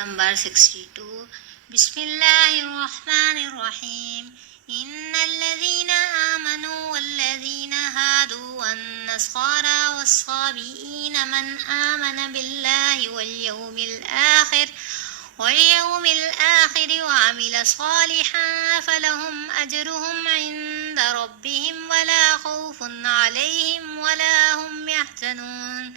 Number 62. بسم اللہ الرحمن الرحیم. ان الذين آمنوا والذين هادوا والنصارى والصابئين من آمن بالله واليوم الآخر وعمل صالحا فلهم أجرهم عند ربهم ولا خوف عليهم ولا هم يحزنون.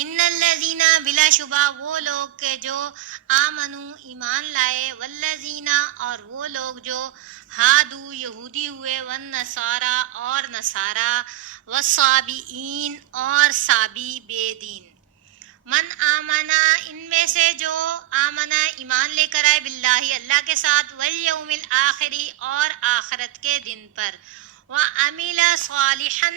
ان الذین بلا شبہ وہ لوگ کہ جو آمنو ایمان لائے، والذین اور وہ لوگ جو ہادو یہودی ہوئے، والنصارا اور نصارا، والصابئین اور صابی بے دین. من آمنا ان میں سے جو آمنا ایمان لے کر آئے، باللہ اللہ کے ساتھ، والیوم الآخری اور آخرت کے دن پر، وعمل صالحا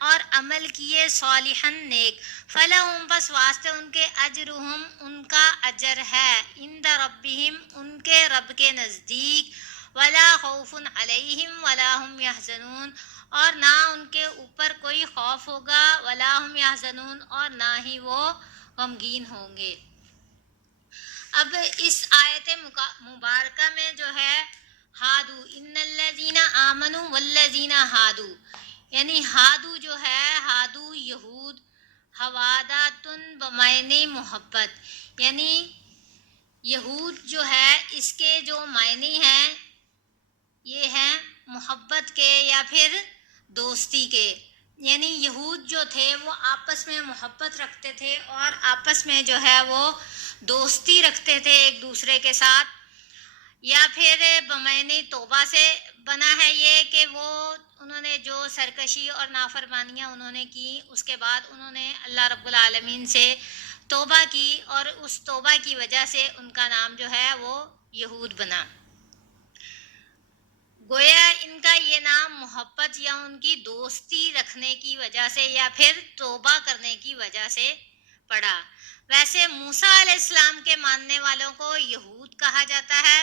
اور عمل کیے صالحا نیک، فلہم بس واسطے ان کے اجرہم ان کا اجر ہے، عند ربہم ان کے رب کے نزدیک، ولا خوف علیہم ولا ہم یحزنون اور نہ ان کے اوپر کوئی خوف ہوگا، ولا ہم یحزنون اور نہ ہی وہ غمگین ہوں گے. اب اس آیت مبارکہ میں جو ہے ہادو، ان الذین آمنوا والذین ہادو، یعنی ہادو جو ہے، ہادو یہود، حواداتن بمعنی محبت، یعنی یہود جو ہے اس کے جو معنی ہیں یہ ہیں محبت کے یا پھر دوستی کے. یعنی یہود جو تھے وہ آپس میں محبت رکھتے تھے اور آپس میں جو ہے وہ دوستی رکھتے تھے ایک دوسرے کے ساتھ. یا پھر بمعنی توبہ سے بنا ہے یہ کہ وہ انہوں نے جو سرکشی اور نافرمانیاں انہوں نے کی، اس کے بعد انہوں نے اللہ رب العالمین سے توبہ کی اور اس توبہ کی وجہ سے ان کا نام جو ہے وہ یہود بنا. گویا ان کا یہ نام محبت یا ان کی دوستی رکھنے کی وجہ سے یا پھر توبہ کرنے کی وجہ سے پڑا. ویسے موسیٰ علیہ السلام کے ماننے والوں کو یہود کہا جاتا ہے.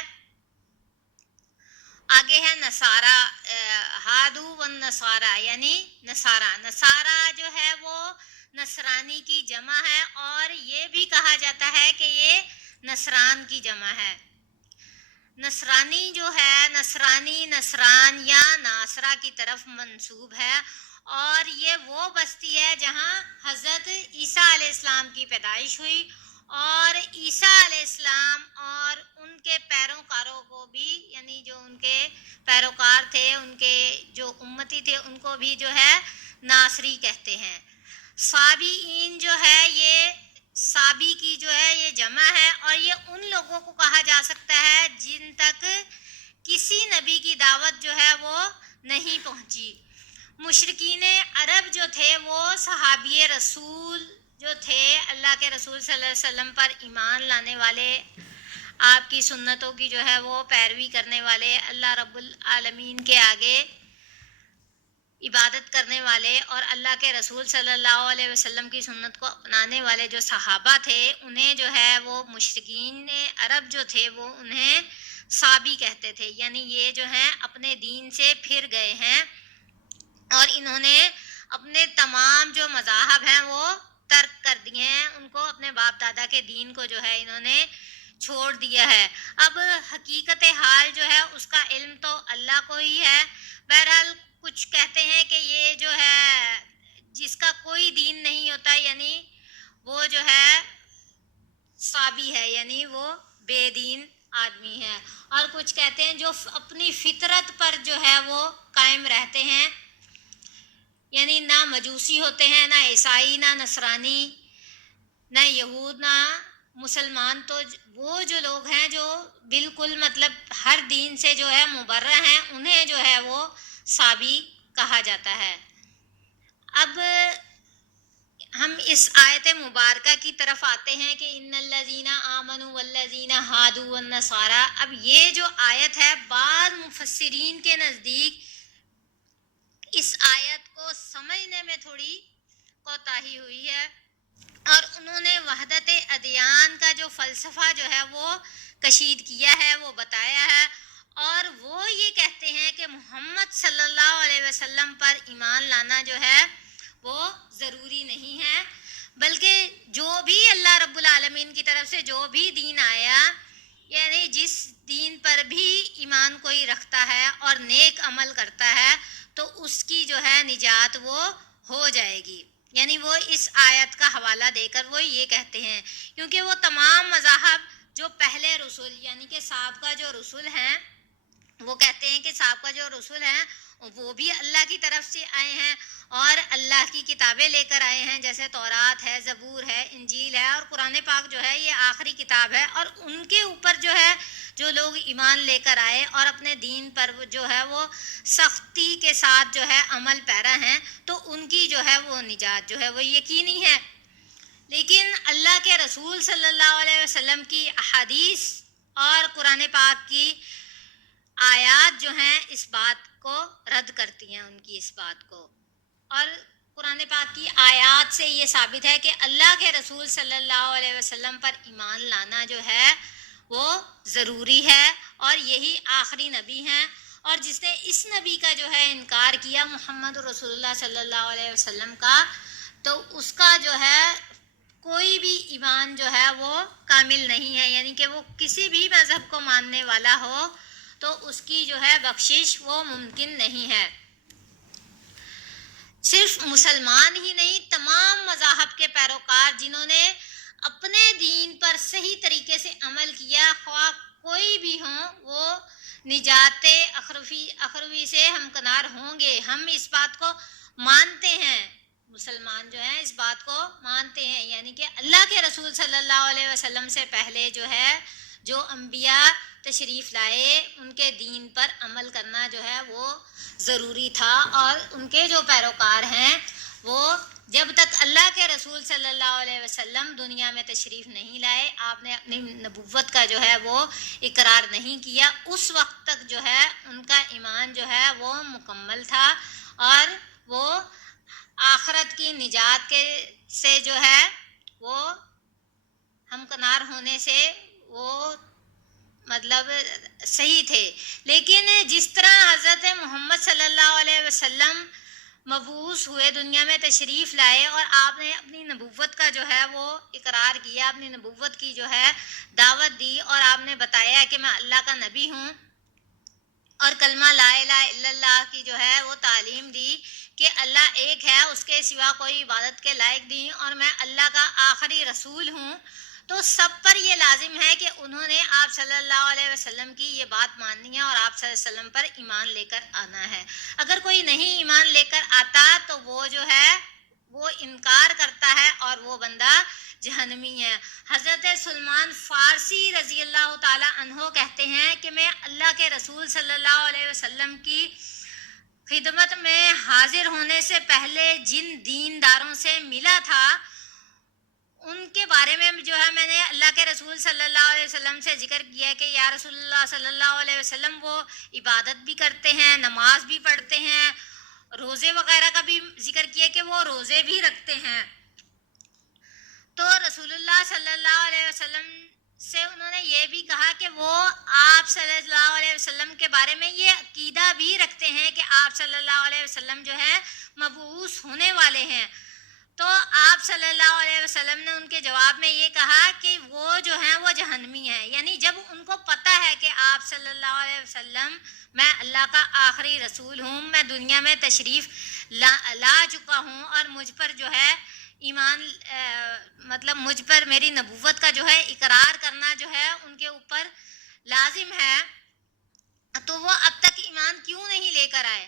آگے ہے نصارہ، ہادو والنصارہ یعنی نصارہ جو ہے وہ نصرانی کی جمع ہے اور یہ بھی کہا جاتا ہے کہ یہ نصران کی جمع ہے. نصرانی جو ہے، نصرانی نصران یا ناصرہ کی طرف منسوب ہے اور یہ وہ بستی ہے جہاں حضرت عیسیٰ علیہ السلام کی پیدائش ہوئی اور عیسیٰ علیہ السلام اور ان کے پیروکاروں کو بھی، یعنی جو ان کے پیروکار تھے، ان کے جو امتی تھے، ان کو بھی جو ہے ناصری کہتے ہیں. صابئین جو ہے یہ صابی کی جو ہے یہ جمع ہے اور یہ ان لوگوں کو کہا جا سکتا ہے جن تک کسی نبی کی دعوت جو ہے وہ نہیں پہنچی. مشرکین عرب جو تھے وہ صحابی رسول جو تھے، اللہ کے رسول صلی اللہ علیہ وسلم پر ایمان لانے والے، آپ کی سنتوں کی جو ہے وہ پیروی کرنے والے، اللہ رب العالمین کے آگے عبادت کرنے والے اور اللہ کے رسول صلی اللہ علیہ وسلم کی سنت کو اپنانے والے جو صحابہ تھے، انہیں جو ہے وہ مشرکین عرب جو تھے وہ انہیں صابی کہتے تھے. یعنی یہ جو ہیں اپنے دین سے پھر گئے ہیں اور انہوں نے اپنے تمام جو مذاہب ہیں وہ ترک کر دیے ہیں، ان کو اپنے باپ دادا کے دین کو جو ہے انہوں نے چھوڑ دیا ہے. اب حقیقت حال جو ہے اس کا علم تو اللہ کو ہی ہے. بہرحال کچھ کہتے ہیں کہ یہ جو ہے جس کا کوئی دین نہیں ہوتا، یعنی وہ جو ہے صابی ہے، یعنی وہ بے دین آدمی ہے. اور کچھ کہتے ہیں جو اپنی فطرت پر جو ہے وہ قائم رہتے ہیں، یعنی نہ مجوسی ہوتے ہیں، نہ عیسائی، نہ نصرانی، نہ یہود، نہ مسلمان. تو وہ جو لوگ ہیں جو بالکل مطلب ہر دین سے جو ہے مبرہ ہیں، انہیں جو ہے وہ صابی کہا جاتا ہے. اب ہم اس آیت مبارکہ کی طرف آتے ہیں کہ ان الذین آمنوا والذین ہادوا والنصارى. اب یہ جو آیت ہے بعض مفسرین کے نزدیک اس آیت کو سمجھنے میں تھوڑی کوتاہی ہوئی ہے اور انہوں نے وحدت ادیان کا جو فلسفہ جو ہے وہ کشید کیا ہے، وہ بتایا ہے اور وہ یہ کہتے ہیں کہ محمد صلی اللہ علیہ وسلم پر ایمان لانا جو ہے وہ ضروری نہیں ہے، بلکہ جو بھی اللہ رب العالمین کی طرف جو بھی دین آیا، یعنی جس دین پر بھی ایمان کوئی رکھتا ہے اور نیک عمل کرتا ہے تو اس کی جو ہے نجات وہ ہو جائے گی. یعنی وہ اس آیت کا حوالہ دے کر وہ یہ کہتے ہیں، کیونکہ وہ تمام مذاہب جو پہلے رسول یعنی کہ سابقہ جو رسول ہیں، وہ کہتے ہیں کہ سابقہ جو رسول ہیں وہ بھی اللہ کی طرف سے آئے ہیں اور اللہ کی کتابیں لے کر آئے ہیں، جیسے تورات ہے، زبور ہے، انجیل ہے، اور قرآن پاک جو ہے یہ آخری کتاب ہے. اور ان کے اوپر جو ہے جو لوگ ایمان لے کر آئے اور اپنے دین پر جو ہے وہ سختی کے ساتھ جو ہے عمل پیرا ہیں تو ان کی جو ہے وہ نجات جو ہے وہ یقینی ہے. لیکن اللہ کے رسول صلی اللہ علیہ وسلم کی احادیث اور قرآن پاک کی آیات جو ہیں اس بات کو رد کرتی ہیں، ان کی اس بات کو. اور قرآن پاک کی آیات سے یہ ثابت ہے کہ اللہ کے رسول صلی اللہ علیہ وسلم پر ایمان لانا جو ہے وہ ضروری ہے اور یہی آخری نبی ہیں. اور جس نے اس نبی کا جو ہے انکار کیا محمد رسول اللہ صلی اللہ علیہ وسلم کا، تو اس کا جو ہے کوئی بھی ایمان جو ہے وہ کامل نہیں ہے. یعنی کہ وہ کسی بھی مذہب کو ماننے والا ہو تو اس کی جو ہے بخشش وہ ممکن نہیں ہے. صرف مسلمان ہی نہیں، تمام مذاہب کے پیروکار جنہوں نے اپنے دین پر صحیح طریقے سے عمل کیا، خواہ کوئی بھی ہوں، وہ نجات اخروی سے ہمکنار ہوں گے. ہم اس بات کو مانتے ہیں، مسلمان جو ہیں اس بات کو مانتے ہیں. یعنی کہ اللہ کے رسول صلی اللہ علیہ وسلم سے پہلے جو ہے جو انبیاء تشریف لائے ان کے دین پر عمل کرنا جو ہے وہ ضروری تھا، اور ان کے جو پیروکار ہیں وہ جب تک اللہ کے رسول صلی اللہ علیہ وسلم دنیا میں تشریف نہیں لائے، آپ نے اپنی نبوت کا جو ہے وہ اقرار نہیں کیا، اس وقت تک جو ہے ان کا ایمان جو ہے وہ مکمل تھا اور وہ آخرت کی نجات سے جو ہے وہ ہمکنار ہونے سے وہ مطلب صحیح تھے. لیکن جس طرح حضرت محمد صلی اللہ علیہ وسلم مبعوث ہوئے، دنیا میں تشریف لائے اور آپ نے اپنی نبوت کا جو ہے وہ اقرار کیا، اپنی نبوت کی جو ہے دعوت دی اور آپ نے بتایا کہ میں اللہ کا نبی ہوں، اور کلمہ لا الہ الا اللہ کی جو ہے وہ تعلیم دی کہ اللہ ایک ہے، اس کے سوا کوئی عبادت کے لائق نہیں اور میں اللہ کا آخری رسول ہوں، تو سب پر یہ لازم ہے کہ انہوں نے آپ صلی اللہ علیہ وسلم کی یہ بات ماننی ہے اور آپ صلی اللہ علیہ وسلم پر ایمان لے کر آنا ہے. اگر کوئی نہیں ایمان لے کر آتا تو وہ جو ہے وہ انکار کرتا ہے اور وہ بندہ جہنمی ہے. حضرت سلمان فارسی رضی اللہ تعالی عنہ کہتے ہیں کہ میں اللہ کے رسول صلی اللہ علیہ وسلم کی خدمت میں حاضر ہونے سے پہلے جن دینداروں سے ملا تھا ان کے بارے میں جو ہے میں نے اللہ کے رسول صلی اللہ علیہ وسلم سے ذکر کیا کہ یا رسول اللہ صلی اللہ علیہ وسلم وہ عبادت بھی کرتے ہیں، نماز بھی پڑھتے ہیں، روزے وغیرہ کا بھی ذکر کیا کہ وہ روزے بھی رکھتے ہیں. تو رسول اللہ صلی اللہ علیہ وسلم سے انہوں نے یہ بھی کہا کہ وہ آپ صلی اللہ علیہ وسلم کے بارے میں یہ عقیدہ بھی رکھتے ہیں کہ آپ صلی اللہ علیہ وسلم جو ہے مبعوث ہونے والے ہیں. تو آپ صلی اللہ علیہ وسلم نے ان کے جواب میں یہ کہا کہ وہ جو ہیں وہ جہنمی ہیں. یعنی جب ان کو پتہ ہے کہ آپ صلی اللہ علیہ وسلم میں اللہ کا آخری رسول ہوں، میں دنیا میں تشریف لا چکا ہوں اور مجھ پر جو ہے ایمان مطلب مجھ پر میری نبوت کا جو ہے اقرار کرنا جو ہے ان کے اوپر لازم ہے، تو وہ اب تک ایمان کیوں نہیں لے کر آئے؟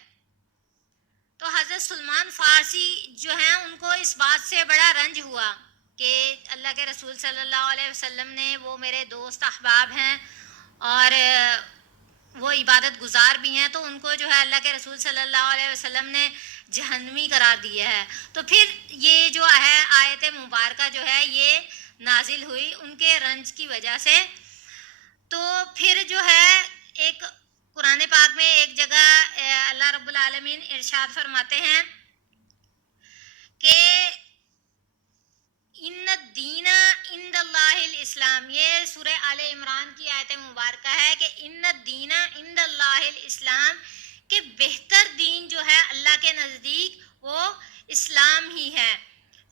تو حضرت سلمان فارسی جو ہیں ان کو اس بات سے بڑا رنج ہوا کہ اللہ کے رسول صلی اللہ علیہ وسلم نے، وہ میرے دوست احباب ہیں اور وہ عبادت گزار بھی ہیں، تو ان کو جو ہے اللہ کے رسول صلی اللہ علیہ وسلم نے جہنمی قرار دیا ہے. تو پھر یہ جو ہے آیت مبارکہ جو ہے یہ نازل ہوئی ان کے رنج کی وجہ سے. تو پھر جو ہے ایک قرآن پاک میں ایک جگہ اللہ رب العالمین ارشاد فرماتے ہیں کہ ان الدین عند اللہ الاسلام، یہ سورہ آل عمران کی آیت مبارکہ ہے کہ ان الدین عند اللہ الاسلام، کہ بہتر دین جو ہے اللہ کے نزدیک وہ اسلام ہی ہے.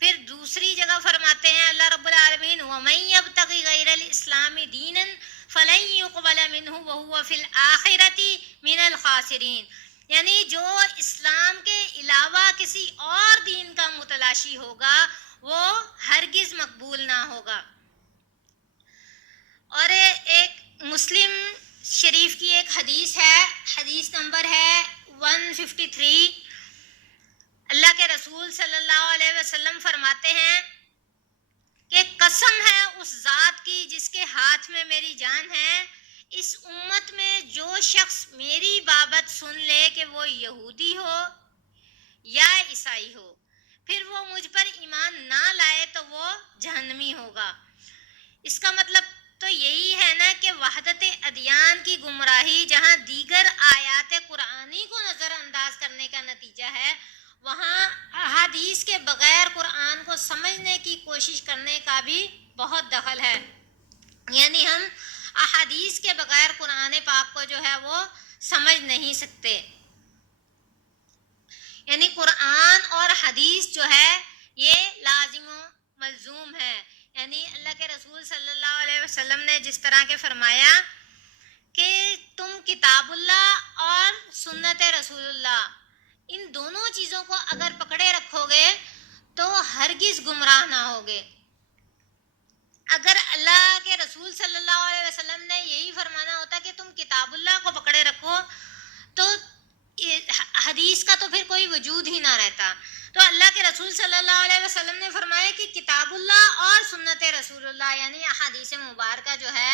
پھر دوسری جگہ فرماتے ہیں اللہ رب العالمین وَمَن يَبْتَغِ غَيْرَ الاسلام دینا فلن يقبل منه وهو في الآخرة من الخاسرین، یعنی جو اسلام کے علاوہ کسی اور دین کا متلاشی ہوگا وہ ہرگز مقبول نہ ہوگا۔ اور ایک مسلم شریف کی ایک حدیث ہے، حدیث نمبر ہے 153۔ اللہ کے رسول صلی اللہ علیہ وسلم فرماتے ہیں کہ قسم ہے اس ذات کی جس کے ہاتھ میں میری جان ہے، اس امت میں جو شخص میری بابت سن لے کہ وہ یہودی ہو یا عیسائی ہو، پھر وہ مجھ پر ایمان نہ لائے تو وہ جہنمی ہوگا۔ اس کا مطلب تو یہی ہے نا کہ وحدت ادیان کی گمراہی جہاں دیگر آیات قرآنی کو نظر انداز کرنے کا نتیجہ ہے، وہاں احادیث کے بغیر قرآن کو سمجھنے کی کوشش کرنے کا بھی بہت دخل ہے۔ یعنی ہم احادیث کے بغیر قرآن پاک کو جو ہے وہ سمجھ نہیں سکتے۔ یعنی قرآن اور حدیث جو ہے یہ لازم و ملزوم ہے۔ یعنی اللہ کے رسول صلی اللہ علیہ وسلم نے جس طرح کے فرمایا کہ تم کتاب اللہ اور سنت رسول اللہ، ان دونوں چیزوں کو اگر پکڑے رکھو گے تو ہرگز گمراہ نہ ہوگے۔ اگر اللہ کے رسول صلی اللہ علیہ وسلم نے یہی فرمانا ہوتا کہ تم کتاب اللہ کو پکڑے رکھو تو حدیث کا تو پھر کوئی وجود ہی نہ رہتا۔ تو اللہ کے رسول صلی اللہ علیہ وسلم نے فرمایا کہ کتاب اللہ اور سنت رسول اللہ یعنی احادیث مبارکہ جو ہے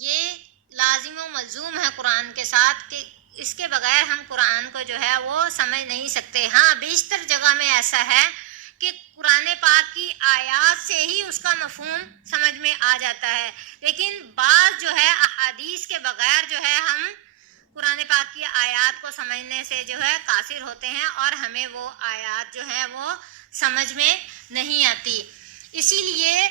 یہ لازم و ملزوم ہے قرآن کے ساتھ، کہ اس کے بغیر ہم قرآن کو جو ہے وہ سمجھ نہیں سکتے۔ ہاں بیشتر جگہ میں ایسا ہے کہ قرآن پاک کی آیات سے ہی اس کا مفہوم سمجھ میں آ جاتا ہے، لیکن بعض جو ہے احادیث کے بغیر جو ہے ہم قرآن پاک کی آیات کو سمجھنے سے جو ہے قاصر ہوتے ہیں اور ہمیں وہ آیات جو ہے وہ سمجھ میں نہیں آتی۔ اسی لیے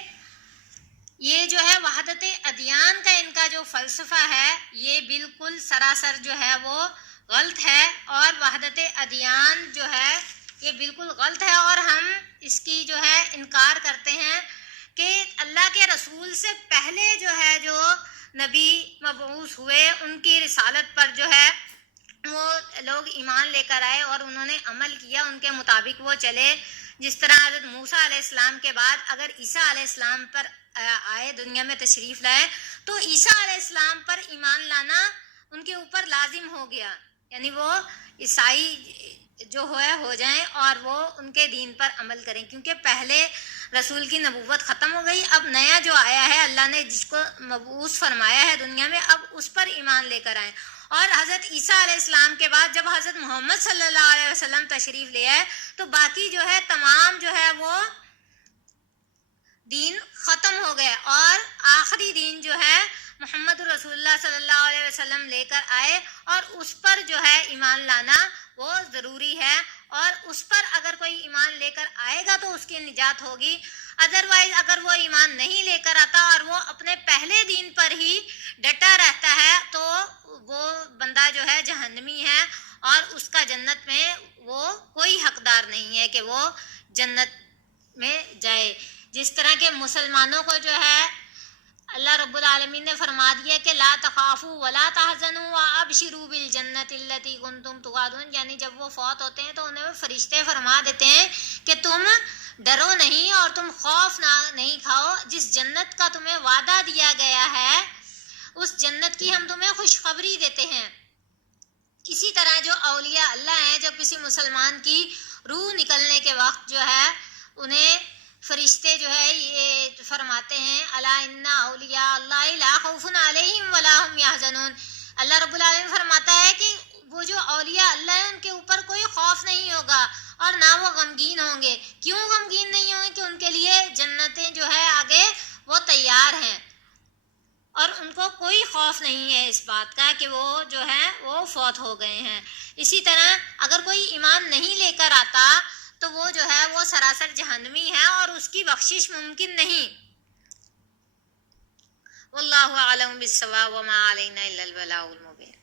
یہ جو ہے وحدت ادیان کا ان کا جو فلسفہ ہے یہ بالکل سراسر جو ہے وہ غلط ہے، اور وحدت ادیان جو ہے یہ بالکل غلط ہے، اور ہم اس کی جو ہے انکار کرتے ہیں کہ اللہ کے رسول سے پہلے جو ہے جو نبی مبعوث ہوئے ان کی رسالت پر جو ہے وہ لوگ ایمان لے کر آئے اور انہوں نے عمل کیا، ان کے مطابق وہ چلے۔ جس طرح حضرت موسیٰ علیہ السلام کے بعد اگر عیسیٰ علیہ السلام پر آئے، دنیا میں تشریف لائے، تو عیسیٰ علیہ السلام پر ایمان لانا ان کے اوپر لازم ہو گیا، یعنی وہ عیسائی جو ہو جائیں اور وہ ان کے دین پر عمل کریں، کیونکہ پہلے رسول کی نبوت ختم ہو گئی، اب نیا جو آیا ہے اللہ نے جس کو مبعوث فرمایا ہے دنیا میں اب اس پر ایمان لے کر آئیں۔ اور حضرت عیسیٰ علیہ السلام کے بعد جب حضرت محمد صلی اللہ علیہ وسلم تشریف لے آئے تو باقی جو ہے تمام جو ہے وہ دین ختم ہو گئے، اور آخری دین جو ہے محمد رسول اللہ صلی اللہ علیہ وسلم لے کر آئے، اور اس پر جو ہے ایمان لانا وہ ضروری ہے، اور اس پر اگر کوئی ایمان لے کر آئے گا تو اس کی نجات ہوگی۔ ادروائز اگر وہ ایمان نہیں لے کر آتا اور وہ اپنے پہلے دین پر ہی ڈٹا رہتا ہے تو وہ بندہ جو ہے جہنمی ہے، اور اس کا جنت میں وہ کوئی حقدار نہیں ہے کہ وہ جنت میں جائے۔ جس طرح کہ مسلمانوں کو جو ہے اللہ رب العالمین نے فرما دیا کہ لا تخافوا ولا تحزنوا وابشروا بالجنۃ التي کنتم توعدون، یعنی جب وہ فوت ہوتے ہیں تو انہیں فرشتے فرما دیتے ہیں کہ تم ڈرو نہیں اور تم خوف نہیں کھاؤ، جس جنت کا تمہیں وعدہ دیا گیا ہے اس جنت کی ہم تمہیں خوشخبری دیتے ہیں۔ اسی طرح جو اولیاء اللہ ہیں، جب کسی مسلمان کی روح نکلنے کے وقت جو ہے انہیں فرشتے جو ہے یہ فرماتے ہیں الا ان اولیاء اللہ لا خوف علیہم ولا هم یحزنون، اللہ رب العالمین فرماتا ہے کہ وہ جو اولیاء اللہ ہیں ان کے اوپر کوئی خوف نہیں ہوگا اور نہ وہ غمگین ہوں گے۔ کیوں غمگین نہیں ہوں گے؟ کہ ان کے لیے جنتیں جو ہے آگے وہ تیار ہیں، اور ان کو کوئی خوف نہیں ہے اس بات کا کہ وہ جو ہے وہ فوت ہو گئے ہیں۔ اسی طرح اگر کوئی ایمان نہیں لے کر آتا تو وہ جو ہے وہ سراسر جہنمی ہے اور اس کی بخشش ممکن نہیں۔ واللہ اعلم بالصواب وما علینا الا البلاغ المبین۔